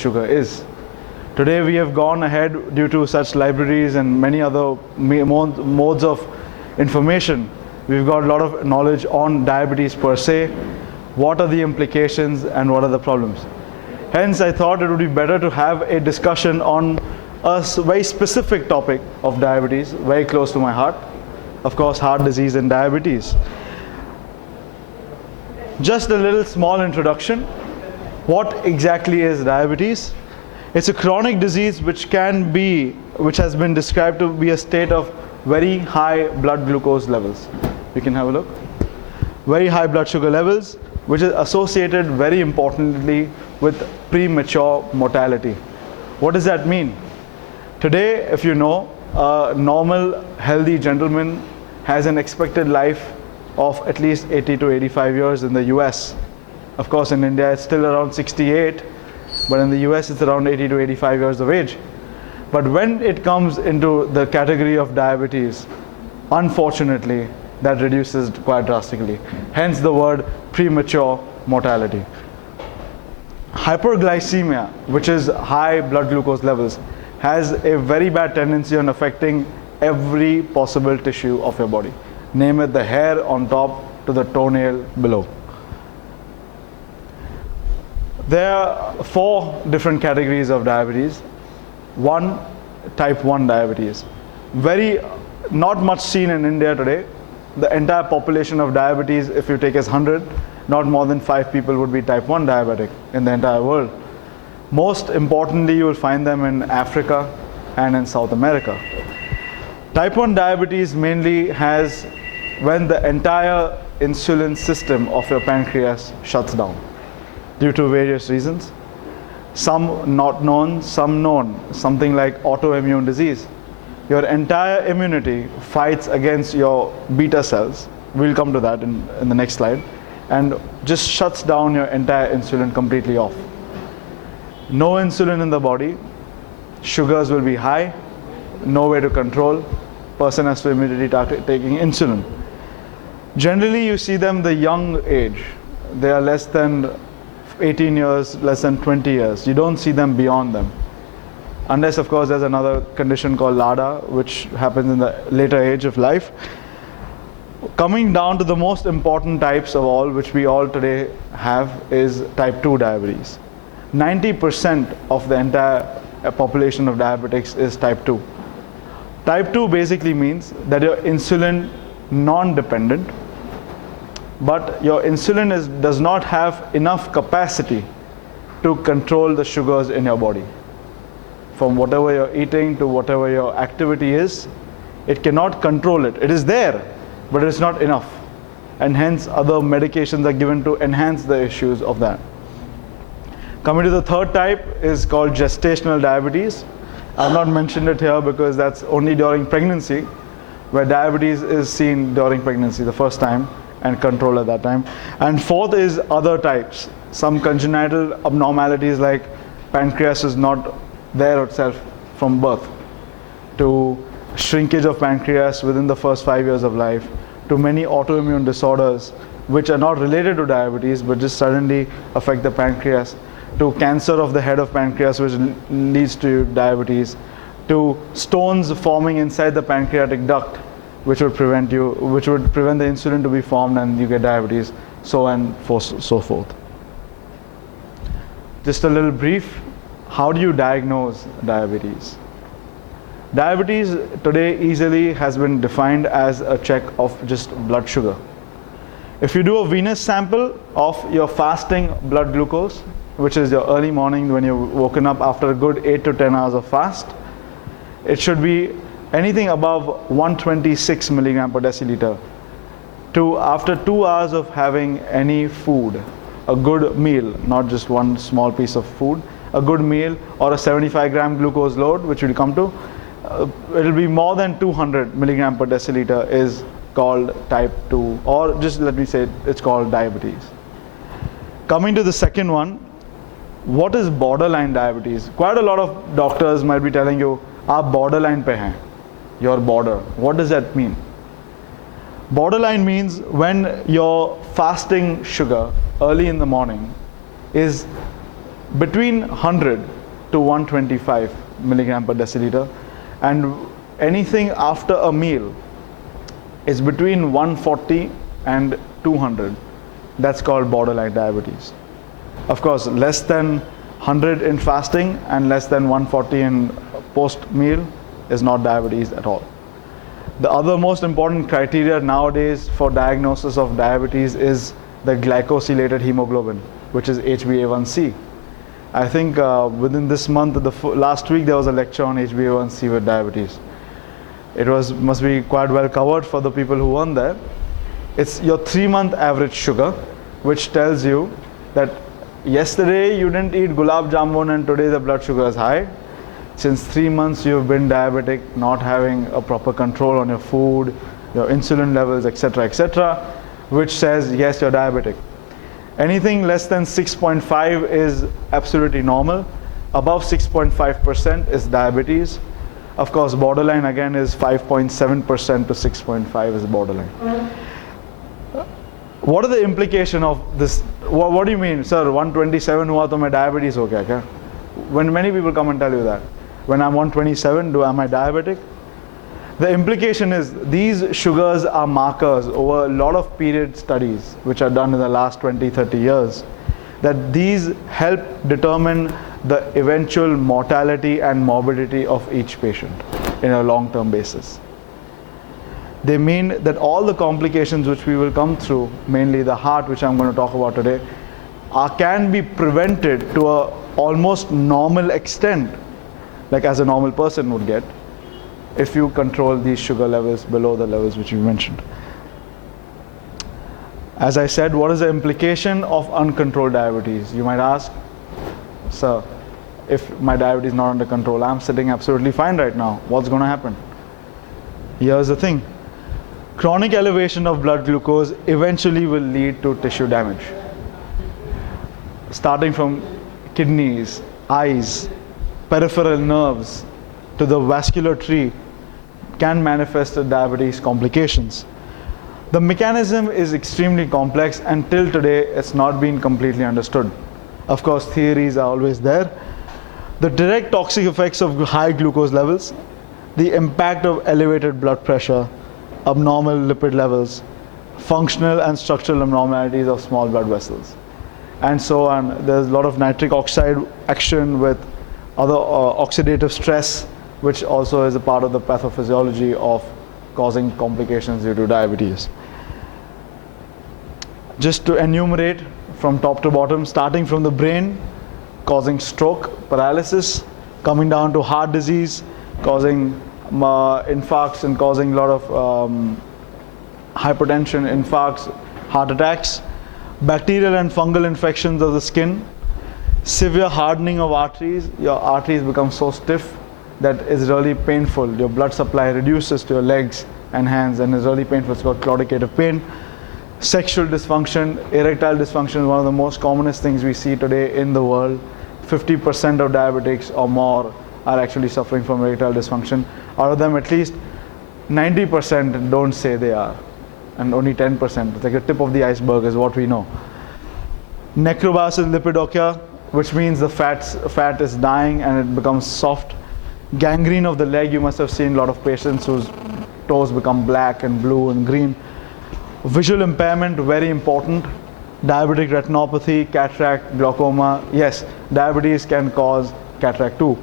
sugar is. Today we have gone ahead due to such libraries and many other modes of information. We've got a lot of knowledge on diabetes per se, what are the implications and what are the problems. Hence, I thought it would be better to have a discussion on a very specific topic of diabetes, very close to my heart. Of course, heart disease and diabetes. Just a little small introduction. What exactly is diabetes? It's a chronic disease which has been described to be a state of very high blood glucose levels. You can have a look. Very high blood sugar levels, which is associated very importantly with premature mortality. What does that mean? Today, if you know, a normal healthy gentleman has an expected life of at least 80 to 85 years in the US. Of course, in India it's still around 68, but in the US it's around 80 to 85 years of age. But when it comes into the category of diabetes, unfortunately, that reduces quite drastically. Hence the word premature mortality. Hyperglycemia, which is high blood glucose levels, has a very bad tendency on affecting every possible tissue of your body. Name it the hair on top to the toenail below. There are 4 different categories of diabetes. One, type 1 diabetes. Not much seen in India today. The entire population of diabetes, if you take as 100, not more than 5 people would be type 1 diabetic in the entire world. Most importantly, you will find them in Africa and in South America. Type 1 diabetes mainly has when the entire insulin system of your pancreas shuts down due to various reasons. Some not known, some known, something like autoimmune disease. Your entire immunity fights against your beta cells. We'll come to that in the next slide. And just shuts down your entire insulin completely off. No insulin in the body, sugars will be high, no way to control, person has to immediately start taking insulin. Generally you see them the young age, they are less than 18 years, less than 20 years, you don't see them beyond them. Unless of course there's another condition called LADA, which happens in the later age of life. Coming down to the most important types of all, which we all today have, is type 2 diabetes. 90% of the entire population of diabetics is type 2. Type 2 basically means that you're insulin non-dependent, but your insulin does not have enough capacity to control the sugars in your body. From whatever you're eating to whatever your activity is, it cannot control it. It is there, but it's not enough. And hence other medications are given to enhance the issues of that. Coming to the third type is called gestational diabetes. I've not mentioned it here because that's only during pregnancy, where diabetes is seen during pregnancy the first time and controlled at that time. And fourth is other types. Some congenital abnormalities like pancreas is not there itself from birth, to shrinkage of pancreas within the first 5 years of life, to many autoimmune disorders which are not related to diabetes but just suddenly affect the pancreas, to cancer of the head of pancreas which leads to diabetes, to stones forming inside the pancreatic duct which would prevent the insulin to be formed and you get diabetes, so on and so forth. Just a little brief, how do you diagnose diabetes? Diabetes today easily has been defined as a check of just blood sugar. If you do a venous sample of your fasting blood glucose, which is your early morning when you've woken up after a good 8 to 10 hours of fast, it should be anything above 126 milligram per deciliter to after 2 hours of having any food, a good meal, not just one small piece of food, a good meal or a 75 gram glucose load, which we'll come to, it'll be more than 200 milligram per deciliter is called type 2, or just let me say it's called diabetes. Coming to the second one, what is borderline diabetes? Quite a lot of doctors might be telling you, aap borderline pe hain, your border. What does that mean? Borderline means when your fasting sugar early in the morning is between 100 to 125 milligram per deciliter, and anything after a meal is between 140 and 200. That's called borderline diabetes. Of course, less than 100 in fasting and less than 140 in post-meal is not diabetes at all. The other most important criteria nowadays for diagnosis of diabetes is the glycosylated hemoglobin, which is HbA1c. I think within this month, last week, there was a lecture on HbA1c with diabetes. It must be quite well covered for the people who weren't there. It's your 3-month average sugar, which tells you that yesterday you didn't eat gulab jamun and today the blood sugar is high. Since 3 months you've been diabetic, not having a proper control on your food, your insulin levels, etc., which says yes, you're diabetic. Anything less than 6.5 is absolutely normal. Above 6.5% is diabetes. Of course, borderline again is 5.7% to 6.5 is borderline. What are the implications of this? What do you mean, sir, 127 हुआ तो मैं diabetes हो गया क्या? When many people come and tell you that. When I'm 127, am I diabetic? The implication is these sugars are markers over a lot of period studies which are done in the last 20, 30 years, that these help determine the eventual mortality and morbidity of each patient in a long-term basis. They mean that all the complications which we will come through, mainly the heart, which I'm going to talk about today, can be prevented to a almost normal extent, like as a normal person would get, if you control these sugar levels below the levels which you mentioned. As I said, what is the implication of uncontrolled diabetes? You might ask, sir, if my diabetes is not under control, I'm sitting absolutely fine right now. What's going to happen? Here's the thing. Chronic elevation of blood glucose eventually will lead to tissue damage. Starting from kidneys, eyes, peripheral nerves, to the vascular tree, can manifest diabetes complications. The mechanism is extremely complex, and till today it's not been completely understood. Of course, theories are always there. The direct toxic effects of high glucose levels, the impact of elevated blood pressure, abnormal lipid levels, functional and structural abnormalities of small blood vessels, and so on. There's a lot of nitric oxide action with other oxidative stress, which also is a part of the pathophysiology of causing complications due to diabetes. Just to enumerate from top to bottom, starting from the brain, causing stroke, paralysis, coming down to heart disease, causing infarcts and causing a lot of hypertension, infarcts, heart attacks, bacterial and fungal infections of the skin, severe hardening of arteries. Your arteries become so stiff that is really painful. Your blood supply reduces to your legs and hands and is really painful. It's called claudicative pain. Sexual dysfunction, erectile dysfunction is one of the most commonest things we see today in the world. 50% of diabetics or more are actually suffering from erectile dysfunction. Out of them, at least 90% don't say they are, and only 10%, it's like the tip of the iceberg is what we know. Necrobiosis lipidocia, which means the fat is dying and it becomes soft. Gangrene of the leg, you must have seen a lot of patients whose toes become black and blue and green. Visual impairment, very important. Diabetic retinopathy, cataract, glaucoma. Yes, diabetes can cause cataract too.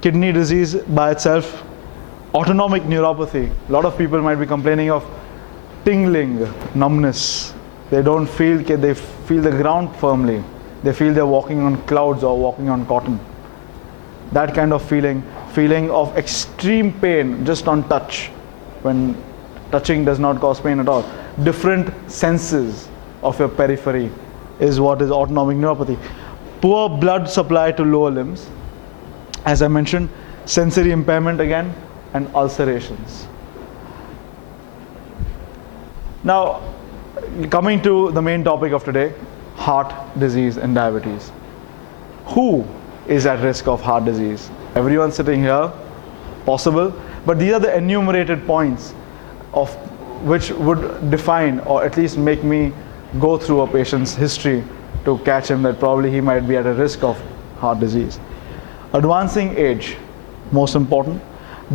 Kidney disease by itself. Autonomic neuropathy. A lot of people might be complaining of tingling, numbness. They don't feel, they feel the ground firmly. They feel they're walking on clouds or walking on cotton. That kind of feeling of extreme pain just on touch, when touching does not cause pain at all. Different senses of your periphery is what is autonomic neuropathy. Poor blood supply to lower limbs, as I mentioned, sensory impairment again, and ulcerations. Now, coming to the main topic of today, heart disease and diabetes. Who is at risk of heart disease? Everyone sitting here, possible, but these are the enumerated points of which would define or at least make me go through a patient's history to catch him that probably he might be at a risk of heart disease. Advancing age, most important.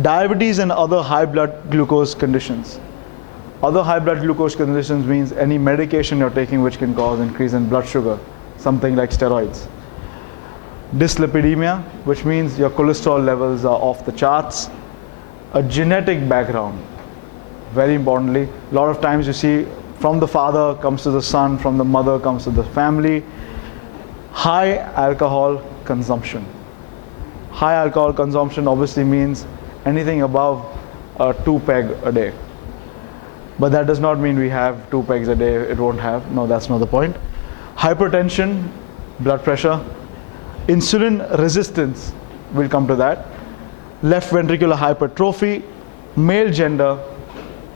Diabetes and other high blood glucose conditions. Other high blood glucose conditions means any medication you're taking which can cause increase in blood sugar, something like steroids. Dyslipidemia, which means your cholesterol levels are off the charts. A genetic background, very importantly. A lot of times you see from the father comes to the son, from the mother comes to the family. High alcohol consumption. High alcohol consumption obviously means anything above 2 peg a day. But that does not mean we have 2 pegs a day, it won't have. No, that's not the point. Hypertension, blood pressure. Insulin resistance, we'll come to that. Left ventricular hypertrophy, male gender,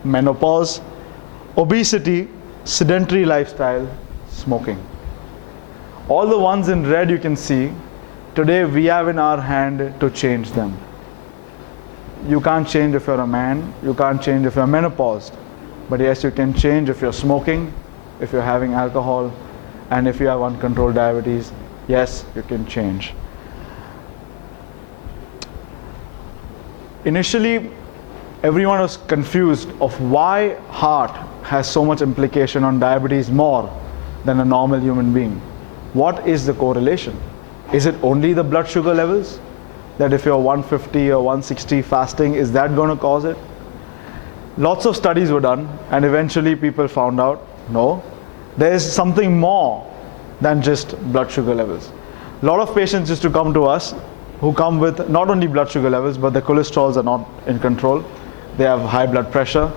menopause, obesity, sedentary lifestyle, smoking. All the ones in red you can see, today we have in our hand to change them. You can't change if you're a man, you can't change if you're menopaused. But yes, you can change if you're smoking, if you're having alcohol, and if you have uncontrolled diabetes. Yes, you can change. Initially, everyone was confused of why heart has so much implication on diabetes more than a normal human being. What is the correlation? Is it only the blood sugar levels? That if you're 150 or 160 fasting, is that going to cause it? Lots of studies were done, and eventually people found out, no, there is something more than just blood sugar levels. A lot of patients used to come to us who come with not only blood sugar levels, but the cholesterols are not in control. They have high blood pressure,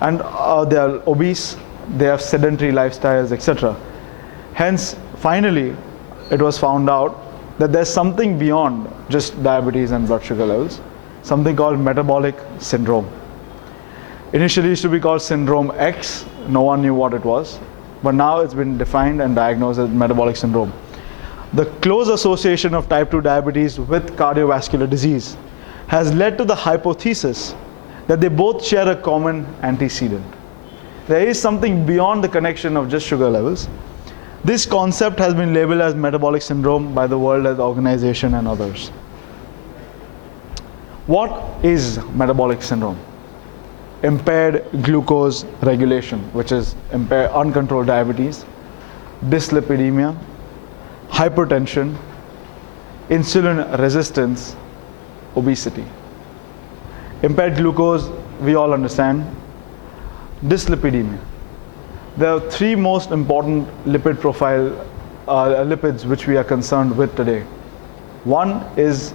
and they are obese, they have sedentary lifestyles, etc. Hence, finally, it was found out that there's something beyond just diabetes and blood sugar levels, something called metabolic syndrome. Initially it used to be called syndrome X, no one knew what it was, but now it's been defined and diagnosed as metabolic syndrome. The close association of type 2 diabetes with cardiovascular disease has led to the hypothesis that they both share a common antecedent. There is something beyond the connection of just sugar levels. This concept has been labeled as metabolic syndrome by the World Health Organization and others. What is metabolic syndrome? Impaired glucose regulation, which is uncontrolled diabetes, dyslipidemia, hypertension, insulin resistance, obesity. Impaired glucose, we all understand. Dyslipidemia. There are 3 most important lipid profile lipids which we are concerned with today. One is